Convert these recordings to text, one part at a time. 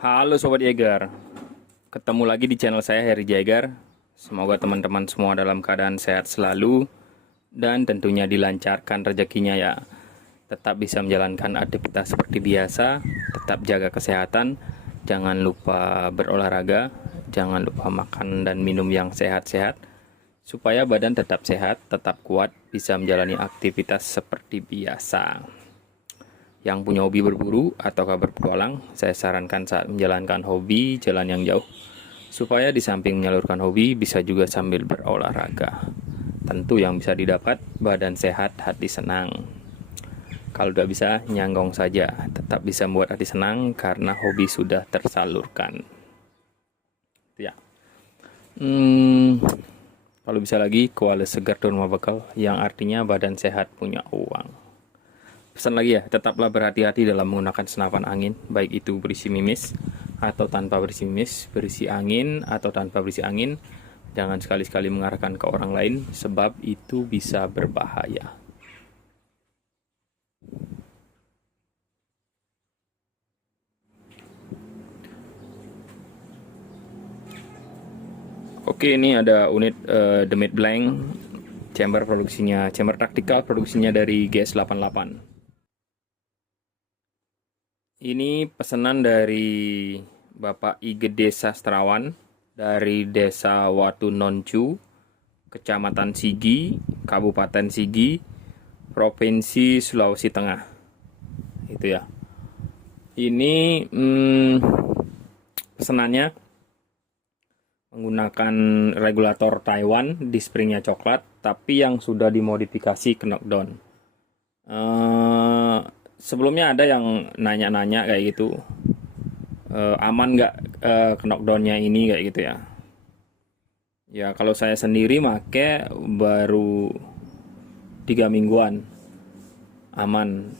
Halo Sobat Jager, ketemu lagi di channel saya Heri Jager. Semoga teman-teman semua dalam keadaan sehat selalu dan tentunya dilancarkan rezekinya ya. Tetap bisa menjalankan aktivitas seperti biasa, tetap jaga kesehatan, jangan lupa berolahraga, jangan lupa makan dan minum yang sehat-sehat, supaya badan tetap sehat, tetap kuat, bisa menjalani aktivitas seperti biasa. Yang punya hobi berburu ataukah berpetualang, saya sarankan saat menjalankan hobi jalan yang jauh, supaya di samping menyalurkan hobi bisa juga sambil berolahraga. Tentu yang bisa didapat badan sehat, hati senang. Kalau udah bisa nyanggong saja, tetap bisa membuat hati senang karena hobi sudah tersalurkan. Ya. Kalau bisa lagi kuala segar dan rumah bekal, yang artinya badan sehat punya uang. Pesan lagi ya, tetaplah berhati-hati dalam menggunakan senapan angin, baik itu berisi mimis atau tanpa berisi mimis, berisi angin atau tanpa berisi angin. Jangan sekali-sekali mengarahkan ke orang lain, sebab itu bisa berbahaya. Oke, ini ada unit Demit Blank, chamber taktikal produksinya dari GS88. Ini pesanan dari Bapak I Gede Sastrawan dari Desa Watu Noncu, Kecamatan Sigi, Kabupaten Sigi, Provinsi Sulawesi Tengah. Itu ya. Ini pesanannya menggunakan regulator Taiwan, di springnya coklat, tapi yang sudah dimodifikasi ke knockdown. Sebelumnya ada yang nanya-nanya kayak gitu, aman nggak knockdownnya ini kayak gitu ya. Ya kalau saya sendiri make baru 3 mingguan aman.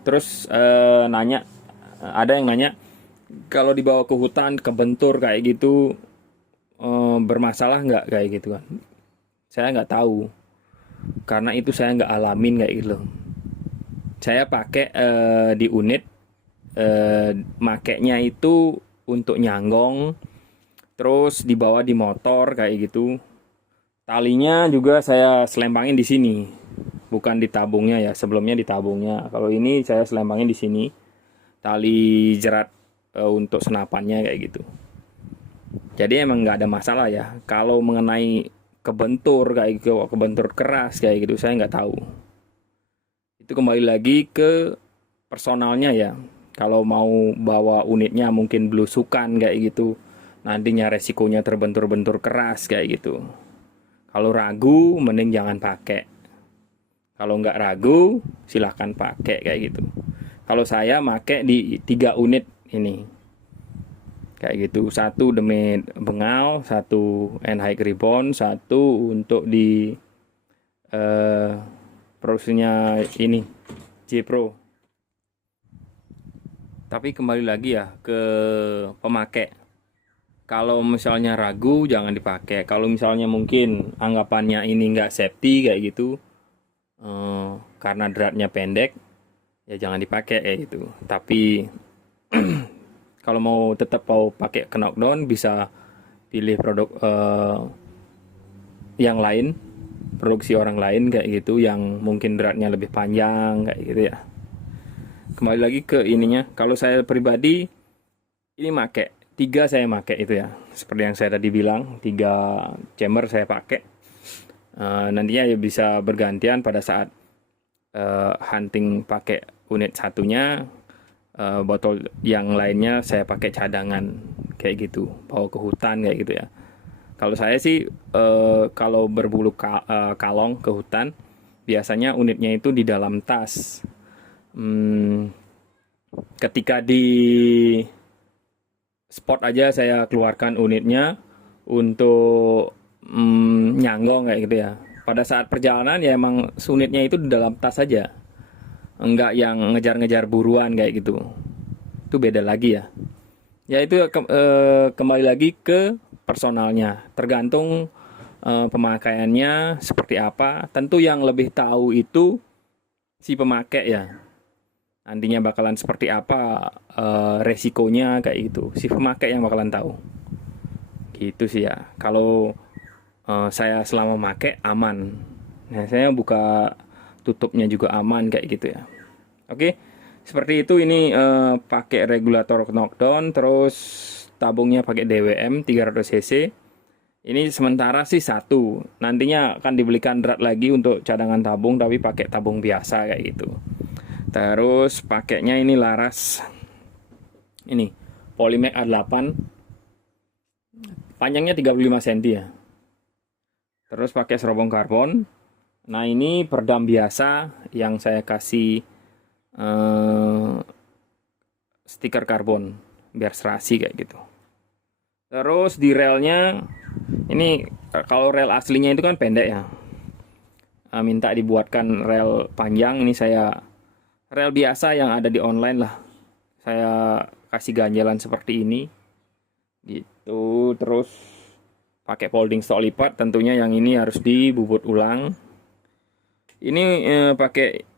Terus ada yang nanya kalau dibawa ke hutan kebentur kayak gitu bermasalah nggak kayak gitu kan. Saya nggak tahu karena itu saya nggak alamin kayak gitu loh. Saya pakai di unit, makainya itu untuk nyanggong, terus dibawa di motor kayak gitu. Talinya juga saya selempangin di sini, bukan di tabungnya ya. Sebelumnya di tabungnya. Kalau ini saya selempangin di sini, tali jerat untuk senapannya kayak gitu. Jadi emang nggak ada masalah ya. Kalau mengenai kebentur kayak gitu, kebentur keras kayak gitu, saya nggak tahu. Itu kembali lagi ke personalnya ya. Kalau mau bawa unitnya mungkin belusukan kayak gitu, nantinya resikonya terbentur-bentur keras kayak gitu. Kalau ragu mending jangan pakai. Kalau nggak ragu silahkan pakai kayak gitu. Kalau saya pakai di 3 unit ini kayak gitu. Satu demi bengal, satu N-High Ribbon, satu untuk di produksinya ini J-Pro. Tapi kembali lagi ya ke pemakai. Kalau misalnya ragu jangan dipakai. Kalau misalnya mungkin anggapannya ini nggak safety kayak gitu, karena dratnya pendek, ya jangan dipakai kayak gitu. Tapi kalau mau tetap mau pakai knockdown bisa pilih produk yang lain, produksi orang lain kayak gitu yang mungkin dratnya lebih panjang kayak gitu ya. Kembali lagi ke ininya, kalau saya pribadi ini make 3, saya make itu ya, seperti yang saya tadi bilang 3 chamber saya pakai. Nantinya ya bisa bergantian pada saat hunting pakai unit satunya, botol yang lainnya saya pakai cadangan kayak gitu, bawa ke hutan kayak gitu ya. Kalau saya sih kalau berburu kalong ke hutan, biasanya unitnya itu di dalam tas. Ketika di spot aja saya keluarkan unitnya untuk nyanggong kayak gitu ya. Pada saat perjalanan ya emang unitnya itu di dalam tas saja, enggak yang ngejar-ngejar buruan kayak gitu. Itu beda lagi ya. Ya itu kembali lagi ke personalnya, tergantung pemakaiannya seperti apa. Tentu yang lebih tahu itu si pemakai ya. nantinya bakalan seperti apa, resikonya kayak gitu. Si pemakai yang bakalan tahu. Gitu sih ya. Kalau saya selama pakai aman. Nah, saya buka tutupnya juga aman kayak gitu ya. Oke. Seperti itu ini pakai regulator knockdown, terus tabungnya pakai DWM 300 cc. Ini sementara sih satu. Nantinya akan dibelikan drat lagi untuk cadangan tabung, tapi pakai tabung biasa kayak gitu. Terus pakainya ini laras ini Polymac A8, panjangnya 35 cm ya. Terus pakai serobong karbon. Nah, ini perdam biasa yang saya kasih stiker karbon biar serasi kayak gitu. Terus di relnya ini, kalau rel aslinya itu kan pendek ya. Minta dibuatkan rel panjang. Ini saya rel biasa yang ada di online lah. Saya kasih ganjalan seperti ini. Gitu. Terus pakai folding stok lipat, tentunya yang ini harus dibubut ulang. Ini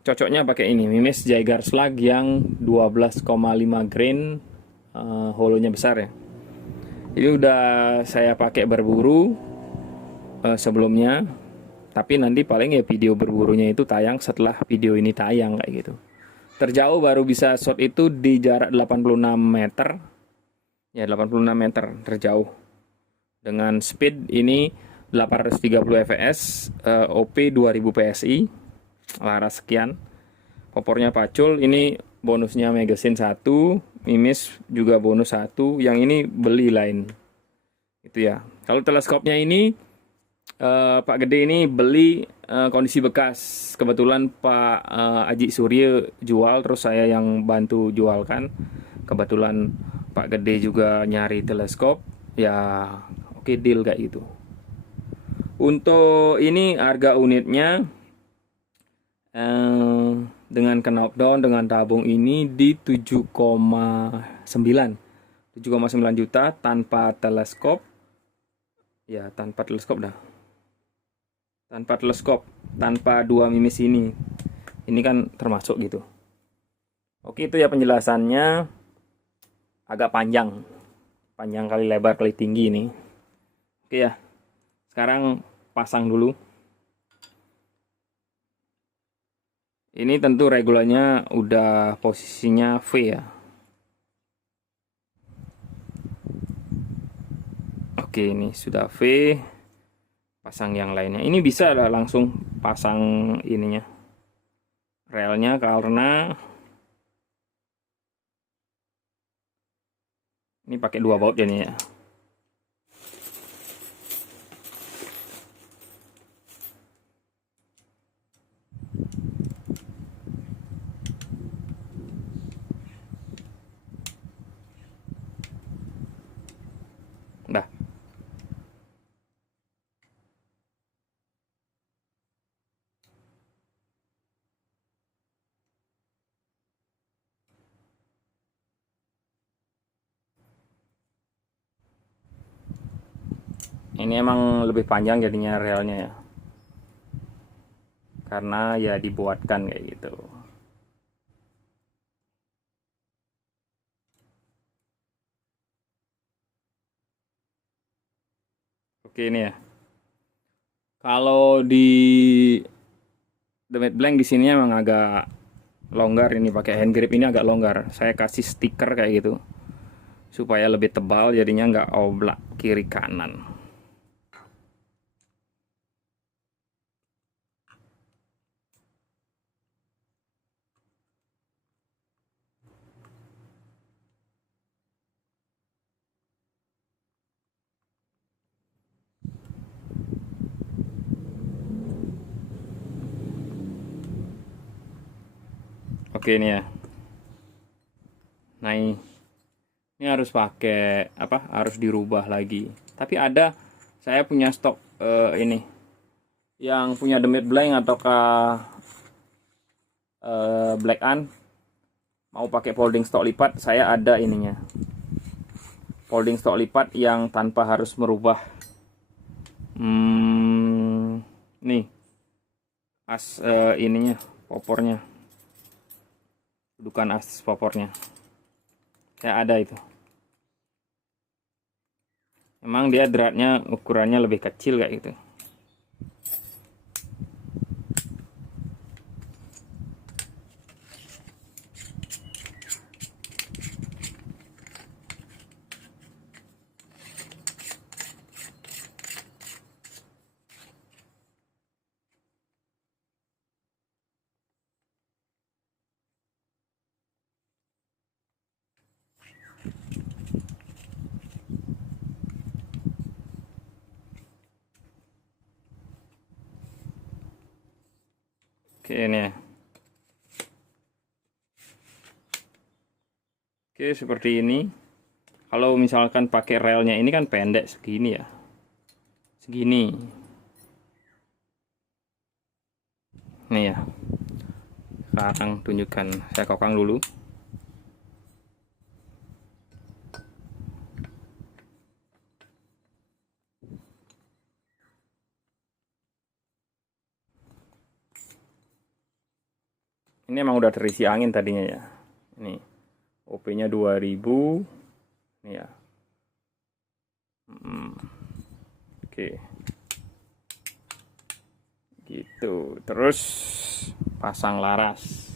cocoknya pakai ini Mimes Jaeger Slug yang 12,5 grain, holonya besar ya. Ini udah saya pakai berburu sebelumnya, tapi nanti paling ya video berburunya itu tayang setelah video ini tayang kayak gitu. Terjauh baru bisa shot itu di jarak 86 meter. Ya, 86 meter terjauh. Dengan speed ini 830 fps, OP 2000 PSI, laras sekian. Popornya pacul, ini bonusnya magazine 1, Mimes juga bonus 1, yang ini beli lain. Itu ya. Kalau teleskopnya ini Pak Gede ini beli kondisi bekas. Kebetulan Pak Aji Surya jual, terus saya yang bantu jualkan. Kebetulan Pak Gede juga nyari teleskop, ya oke deal kayak gitu. Untuk ini harga unitnya dengan knockdown dengan tabung ini di 7,9 juta tanpa teleskop. Ya, tanpa teleskop dah. Tanpa teleskop, tanpa dua Mimes ini. Ini kan termasuk gitu. Oke, itu ya penjelasannya. Agak panjang. Panjang kali lebar kali tinggi ini. Oke ya. Sekarang pasang dulu. Ini tentu regulanya udah posisinya V ya. Oke, ini sudah V. Pasang yang lainnya. Ini bisa lah langsung pasang ininya, relnya, karena ini pakai 2 baut ini ya. Dah. Ini emang lebih panjang jadinya relnya ya. Karena ya dibuatkan kayak gitu. Oke, ini ya. Kalau di Demet Blank di sini emang agak longgar, ini pakai hand grip ini agak longgar. Saya kasih stiker kayak gitu supaya lebih tebal, jadinya nggak oblak kiri kanan. Oke, ini ya. Nah, ini harus pakai apa? Harus dirubah lagi. Tapi ada, saya punya stok ini yang punya Demet Blank ataukah Black An mau pakai folding stok lipat, saya ada ininya. Folding stok lipat yang tanpa harus merubah nih ininya, popornya. dudukan as popornya. Ya ada itu. Emang dia dratnya ukurannya lebih kecil kayak gitu. Oke, ini ya. Oke, seperti ini. Kalau misalkan pakai relnya ini kan pendek segini ya. Segini. Nih ya. Sekarang tunjukkan, saya kokang dulu. Ini emang udah terisi angin tadinya ya. Ini OP-nya 2000. Ini ya. Oke. Gitu. Terus pasang laras.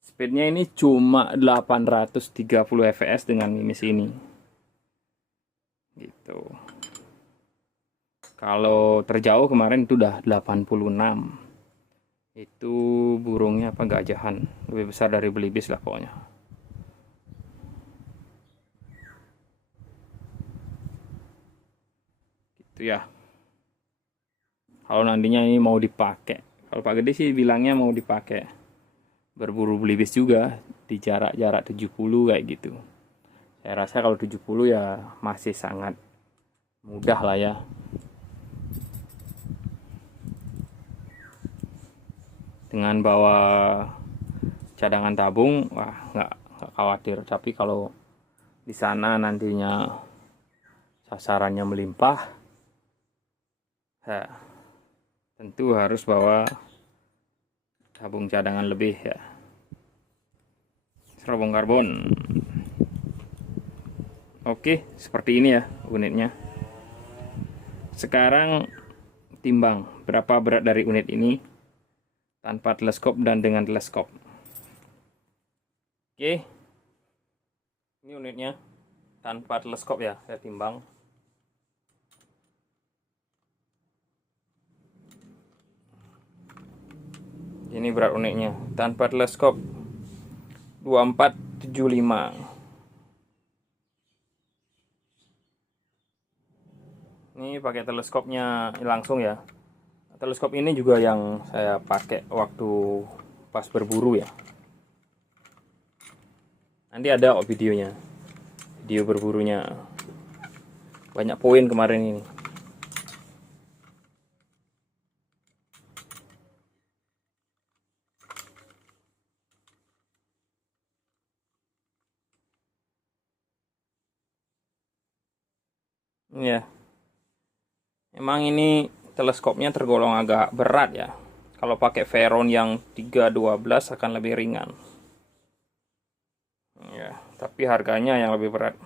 Speednya ini cuma 830 fps dengan mimis ini. Gitu. Kalau terjauh kemarin itu udah 86. Itu burungnya apa, gajahan, lebih besar dari belibis lah pokoknya. Gitu ya. Kalau nantinya ini mau dipakai, kalau Pak Gede sih bilangnya mau dipakai berburu belibis juga di jarak-jarak 70 kayak gitu. Saya rasa kalau 70 ya masih sangat mudah lah ya. Dengan bawa cadangan tabung, wah nggak khawatir. Tapi kalau di sana nantinya sasarannya melimpah, ya, tentu harus bawa tabung cadangan lebih ya. Serobong karbon. Oke, seperti ini ya unitnya. Sekarang timbang berapa berat dari unit ini tanpa teleskop dan dengan teleskop. Oke, ini unitnya tanpa teleskop ya, saya timbang. Ini berat unitnya tanpa teleskop 2475. Ini pakai teleskopnya langsung ya. Teleskop ini juga yang saya pakai waktu pas berburu ya. Nanti ada kok videonya. Video berburunya. Banyak poin kemarin ini. Ya. Emang ini teleskopnya tergolong agak berat ya. Kalau pakai Veron yang 312 akan lebih ringan. Ya, tapi harganya yang lebih berat.